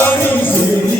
Tá Amém.